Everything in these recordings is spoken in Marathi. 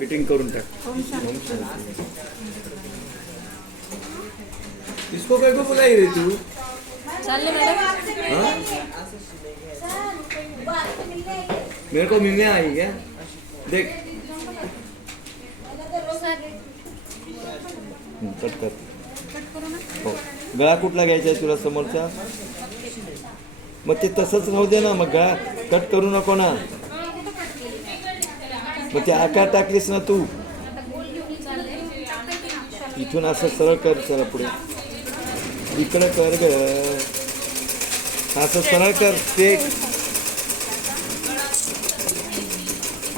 फिटिंग करून टाक. इसको काय को बुलाई रे तू। चालले मॅडम हाँ? मेरे को मिलने आई क्या? देख। कट कर। हो। गळा कुठला घ्यायचा आहे तुला समोरचा? मग ते तसंच राहू दे ना मग गळा कट करू नको ना. मग ते आकार टाकलीस ना तू. इथून असं सरळ कर सरळ पुढे. इकडं कर ग. असं सरळ कर ते.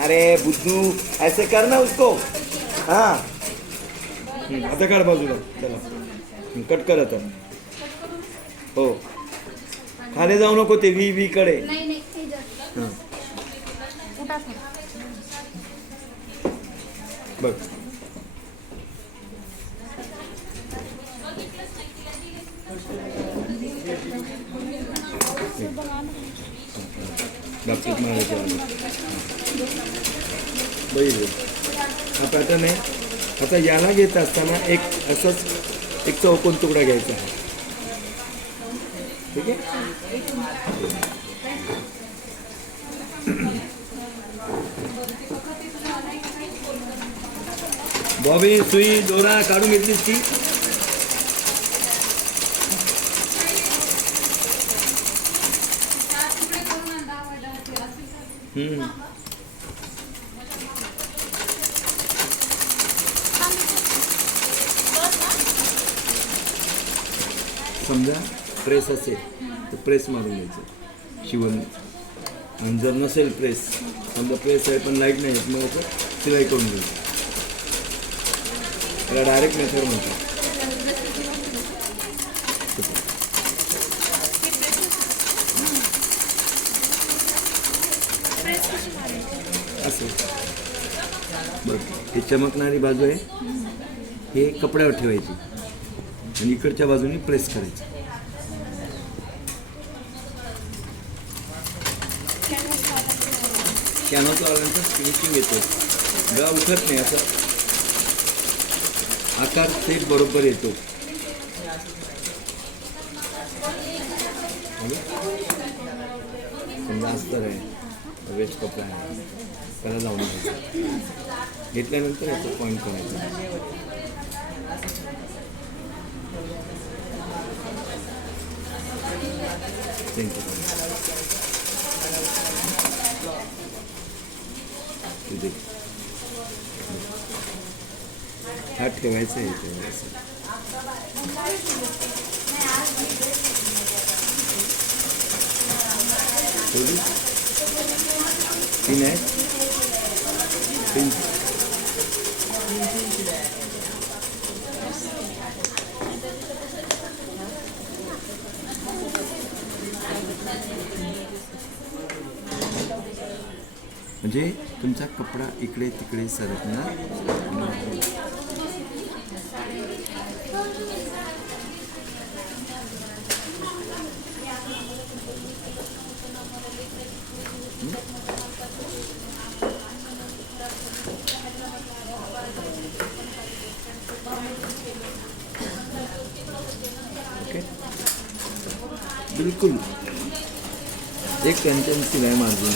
अरे बुद्धू ऐसे कर ना उसको. हा. आता काढ बाजूला. चला. कट कर आता. हो. खाली जाऊ नको ते व्ही व्ही कडे. हा. बघ. बाबतीत महाराज आहे. आता हा पॅटर्न आहे आता याला घेत असताना एक असंच एक चौकोन तुकडा घ्यायचा आहे. ठीक आहे? बॉबी सुई दोरा काढून घेतलीस की समजा प्रेस असेल तर प्रेस मारून घ्यायचं. शिवण. आणि जर नसेल प्रेस समजा प्रेस आहे पण लाइट नाही मग असं सिलाई करून घ्यायचं त्याला डायरेक्ट मेथड म्हणतात. असं. बघ ही चमकणारी बाजू आहे. हे कपड्यावर ठेवायची. आणि इकडच्या बाजूने प्रेस करायची. कॅनोचा आल्यानंतर फिनिशिंग येतो गळा उठत नाही असं आकार ते बरोबर येतो. समजा अस्तर आहे. वेस्ट कपडा आहे. त्याला जाऊन घ्यायचं घेतल्यानंतर याचं पॉईंट करायचं. थँक्यू हा ठेवायचं आहे इथे. असं तीन आहे तीन. म्हणजे तुमचा कपडा इकडे तिकडे सरकणार बिलकुल. एक सेंटेन्स सिलाई मार्जिन.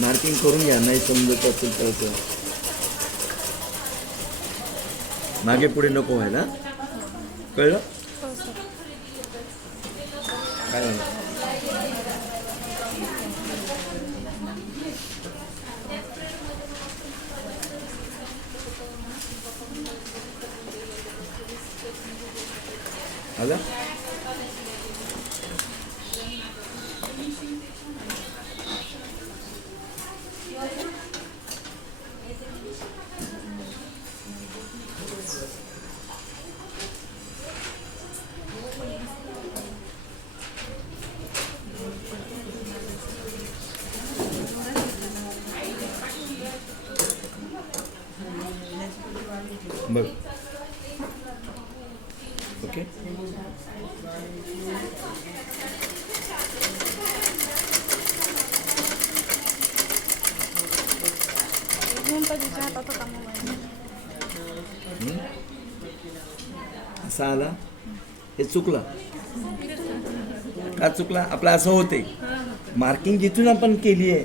मार्किंग करून घ्या नाही समजत असेल तर. मागे पुढे नको व्हायला. कळलं? काय झालं? आला बघ Okay. असा आला? हे चुकला. का चुकला? आपला असं होते मार्किंग जिथून आपण केली आहे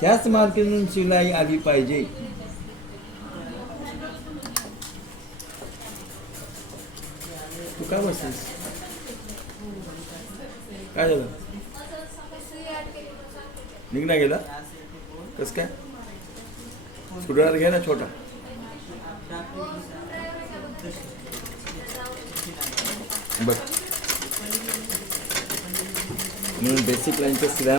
त्याच मार्किंग शिलाई आली पाहिजे. तू काय बसलीस काय झालं? निघणा गेला. कस काय? स्क्रूड्रायव्हर घे ना छोटा. बघ. म्हणून बेसिक लाईनच्या सिलाय